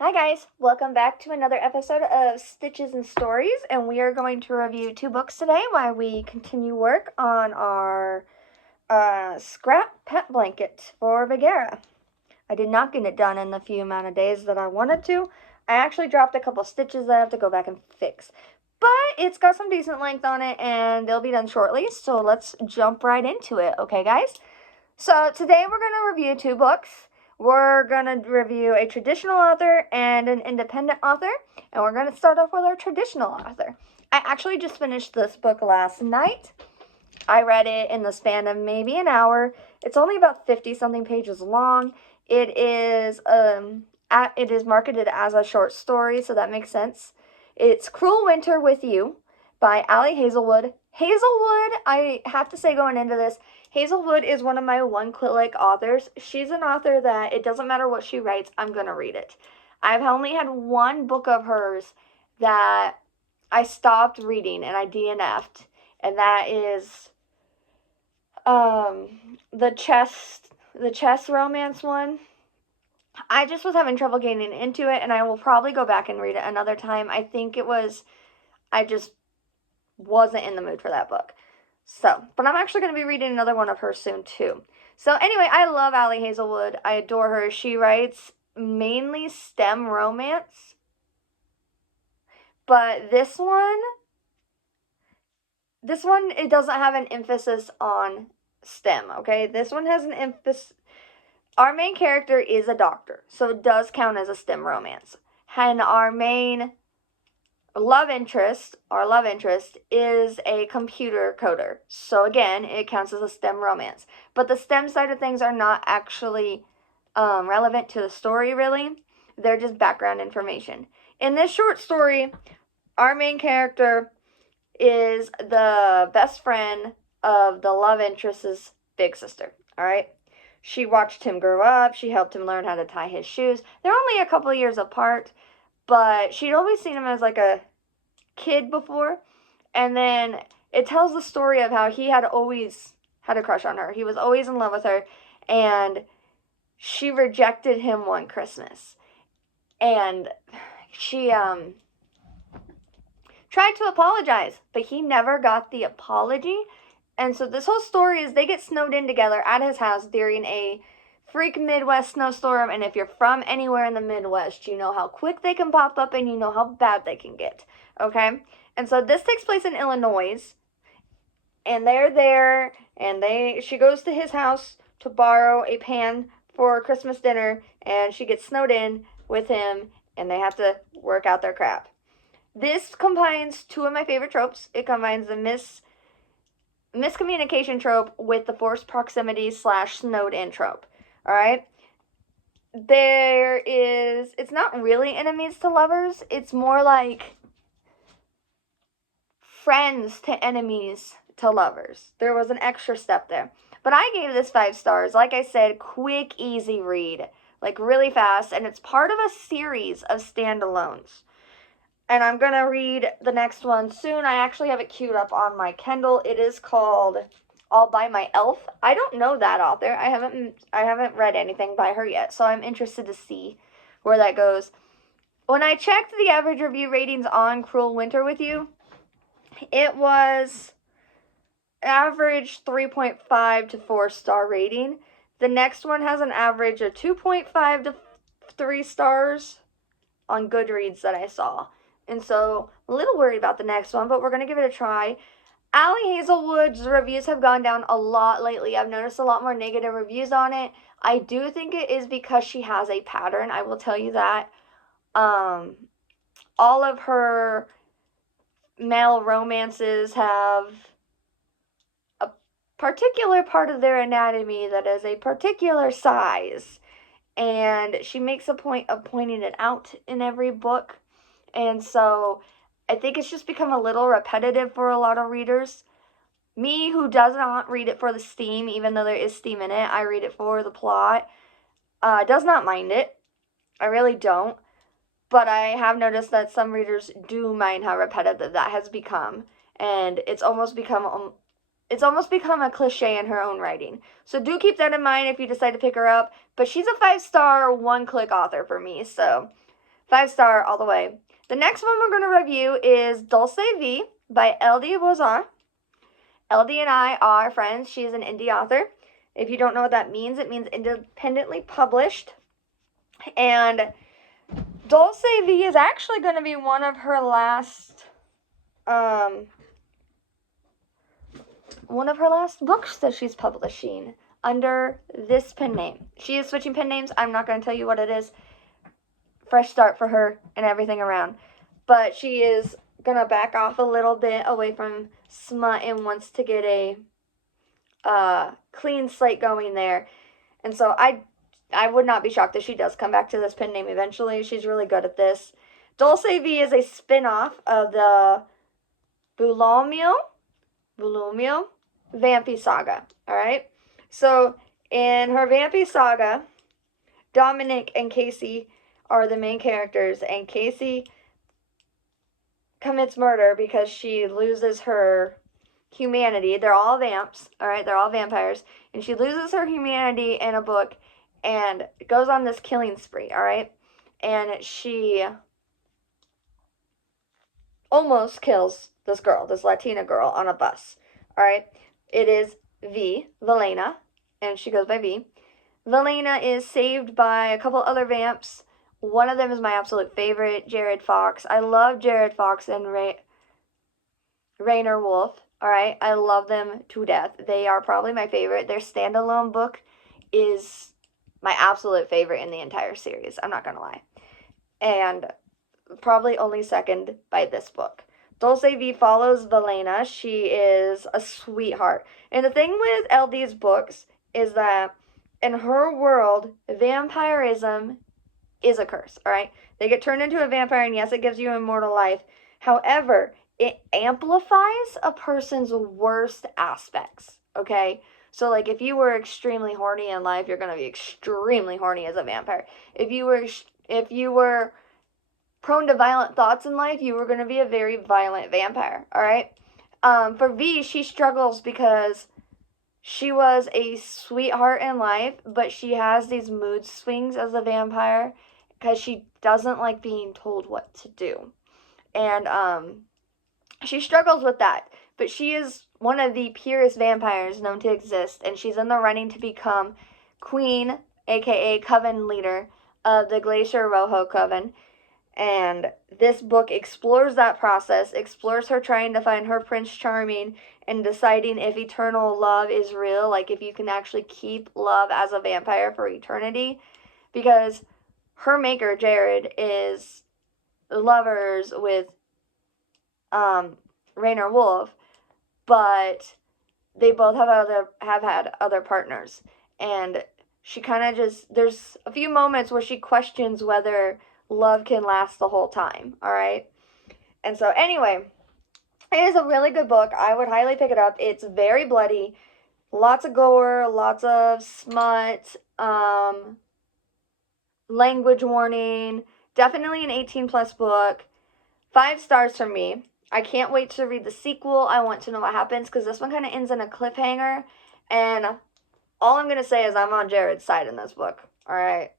Hi guys, welcome back to another episode of Stitches and Stories, and we are going to review two books today while we continue work on our scrap pet blanket for Bagheera. I did not get it done in the few amount of days that I wanted to. I actually dropped a couple stitches that I have to go back and fix. But it's got some decent length on it and they'll be done shortly, so let's jump right into it, okay guys? So today we're going to review two books. We're going to review a traditional author and an independent author. And we're going to start off with our traditional author. I actually just finished this book last night. I read it in the span of maybe an hour. It's only about 50-something pages long. It is marketed as a short story, so that makes sense. It's Cruel Winter with You by Hazelwood. Hazelwood, I have to say going into this, Hazelwood is one of my one-click authors. She's an author that it doesn't matter what she writes, I'm going to read it. I've only had one book of hers that I stopped reading and I DNF'd, and that is the chess romance one. I just was having trouble getting into it, and I will probably go back and read it another time. I just wasn't in the mood for that book. So, but I'm actually going to be reading another one of hers soon too. So anyway, I love Hazelwood. I adore her. She writes mainly STEM romance. But this one, it doesn't have an emphasis on STEM, okay? This one has an emphasis. Our main character is a doctor, so it does count as a STEM romance. And our main love interest is a computer coder. So again, it counts as a STEM romance. But the STEM side of things are not actually relevant to the story, really. They're just background information. In this short story, our main character is the best friend of the love interest's big sister, all right? She watched him grow up. She helped him learn how to tie his shoes. They're only a couple of years apart, but she'd always seen him as like a kid before. And then it tells the story of how he had always had a crush on her. He was always in love with her, and she rejected him one Christmas. And she tried to apologize, but he never got the apology. And so this whole story is they get snowed in together at his house during a freak Midwest snowstorm. And if you're from anywhere in the Midwest, you know how quick they can pop up and you know how bad they can get. Okay? And so this takes place in Illinois. And they're there, and she goes to his house to borrow a pan for Christmas dinner, and she gets snowed in with him, and they have to work out their crap. This combines two of my favorite tropes. It combines the miscommunication trope with the forced proximity / snowed in trope. All right? It's not really enemies to lovers. It's more like friends to enemies to lovers. There was an extra step there. But I gave this 5 stars. Like I said, quick, easy read. Like really fast. And it's part of a series of standalones. And I'm going to read the next one soon. I actually have it queued up on my Kindle. It is called All by My Elf. I don't know that author. I haven't read anything by her yet. So I'm interested to see where that goes. When I checked the average review ratings on Cruel Winter with You, it was average 3.5 to 4 star rating. The next one has an average of 2.5 to 3 stars on Goodreads that I saw. And so, a little worried about the next one, but we're going to give it a try. Hazelwood's reviews have gone down a lot lately. I've noticed a lot more negative reviews on it. I do think it is because she has a pattern. I will tell you that. All of her male romances have a particular part of their anatomy that is a particular size. And she makes a point of pointing it out in every book. And so I think it's just become a little repetitive for a lot of readers. Me, who does not read it for the steam, even though there is steam in it, I read it for the plot, does not mind it. I really don't. But I have noticed that some readers do mind how repetitive that has become. And it's almost become a cliche in her own writing. So do keep that in mind if you decide to pick her up. But she's a 5-star, one-click author for me. So 5-star all the way. The next one we're going to review is Dulce Vee by LD Wosar. LD and I are friends. She's an indie author. If you don't know what that means, it means independently published. And Dulce Vee is actually going to be one of her last books that she's publishing under this pen name. She is switching pen names. I'm not going to tell you what it is. Fresh start for her and everything around. But she is going to back off a little bit away from smut and wants to get a clean slate going there. And so I would not be shocked if she does come back to this pen name eventually. She's really good at this. Dulce Vee is a spin-off of the Bulomio Vampy Saga. Alright? So, in her Vampy Saga, Dominic and Casey are the main characters, and Casey commits murder because she loses her humanity. They're all vamps, alright? They're all vampires. And she loses her humanity in a book and goes on this killing spree, alright? And she almost kills this girl, this Latina girl, on a bus, alright? It is Velena, and she goes by V. Velena is saved by a couple other vamps. One of them is my absolute favorite, Jared Fox. I love Jared Fox and Rainer Wolf. Alright, I love them to death. They are probably my favorite. Their standalone book is my absolute favorite in the entire series. I'm not going to lie. And probably only second by this book. Dulce Vee follows Velena. She is a sweetheart. And the thing with LD's books is that in her world, vampirism is a curse, alright? They get turned into a vampire, and yes, it gives you immortal life. However, it amplifies a person's worst aspects, okay? So, like, if you were extremely horny in life, you're going to be extremely horny as a vampire. If you were prone to violent thoughts in life, you were going to be a very violent vampire, alright? For V, she struggles because she was a sweetheart in life, but she has these mood swings as a vampire because she doesn't like being told what to do. And she struggles with that. But she is one of the purest vampires known to exist, and she's in the running to become Queen, aka Coven leader of the Glacier Rojo Coven. And this book explores that process, explores her trying to find her Prince Charming and deciding if eternal love is real, like if you can actually keep love as a vampire for eternity. Because her maker, Jared, is lovers with Rainer Wolf, but they both have had other partners. And she kind of just, there's a few moments where she questions whether love can last the whole time, alright? And so, anyway, it is a really good book. I would highly pick it up. It's very bloody. Lots of gore, lots of smut, language warning. Definitely an 18-plus book. 5 stars from me. I can't wait to read the sequel. I want to know what happens, because this one kind of ends in a cliffhanger. And all I'm going to say is I'm on Jared's side in this book, alright?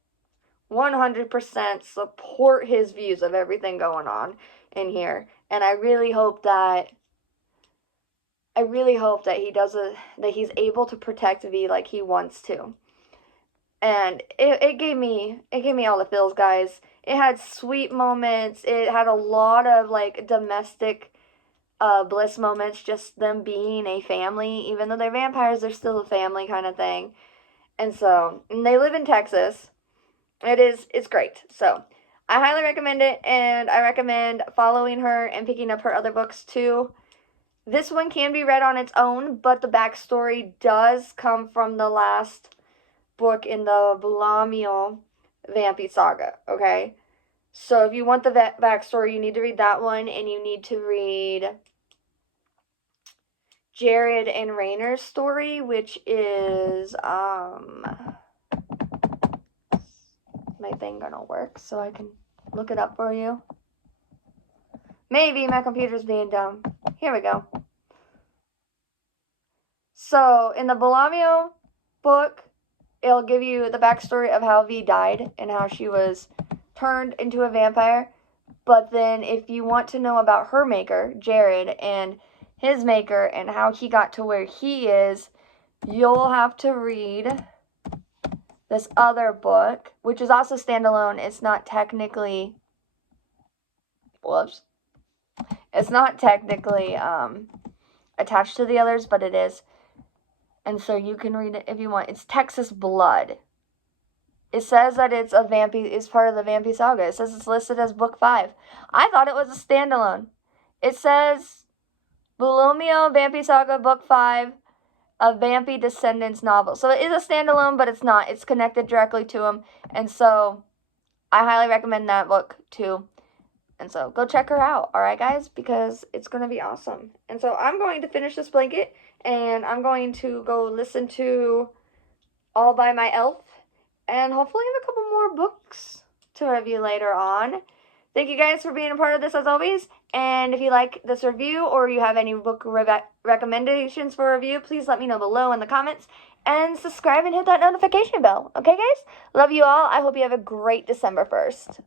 100% support his views of everything going on in here, and I really hope that that he's able to protect V like he wants to. And it gave me all the feels, guys. It had sweet moments. It had a lot of like domestic bliss moments, just them being a family. Even though they're vampires, they're still a family kind of thing. And so, and they live in Texas. It's great. So, I highly recommend it, and I recommend following her and picking up her other books too. This one can be read on its own, but the backstory does come from the last book in the Bulomio Vampy Saga, okay? So, if you want the backstory, you need to read that one, and you need to read Jared and Rainer's story, which is, my thing gonna work so I can look it up for you? Maybe my computer's being dumb. Here we go. So in the Bulomio book, it'll give you the backstory of how V died and how she was turned into a vampire. But then if you want to know about her maker, Jared, and his maker and how he got to where he is, you'll have to read this other book, which is also standalone. It's not technically, whoops, it's not technically attached to the others, but it is. And so you can read it if you want. It's Texas Blood. It says that it's part of the Vampy Saga. It says it's listed as book 5. I thought it was a standalone. It says Bulomio Vampy Saga book 5, a Vampy Descendants novel. So it is a standalone, but it's not. It's connected directly to him. And so I highly recommend that book too. And so go check her out, all right, guys, because it's going to be awesome. And so I'm going to finish this blanket, and I'm going to go listen to All by My Elf, and hopefully have a couple more books to review later on. Thank you guys for being a part of this as always. And if you like this review or you have any book recommendations for review, please let me know below in the comments. And subscribe and hit that notification bell. Okay, guys? Love you all. I hope you have a great December 1st.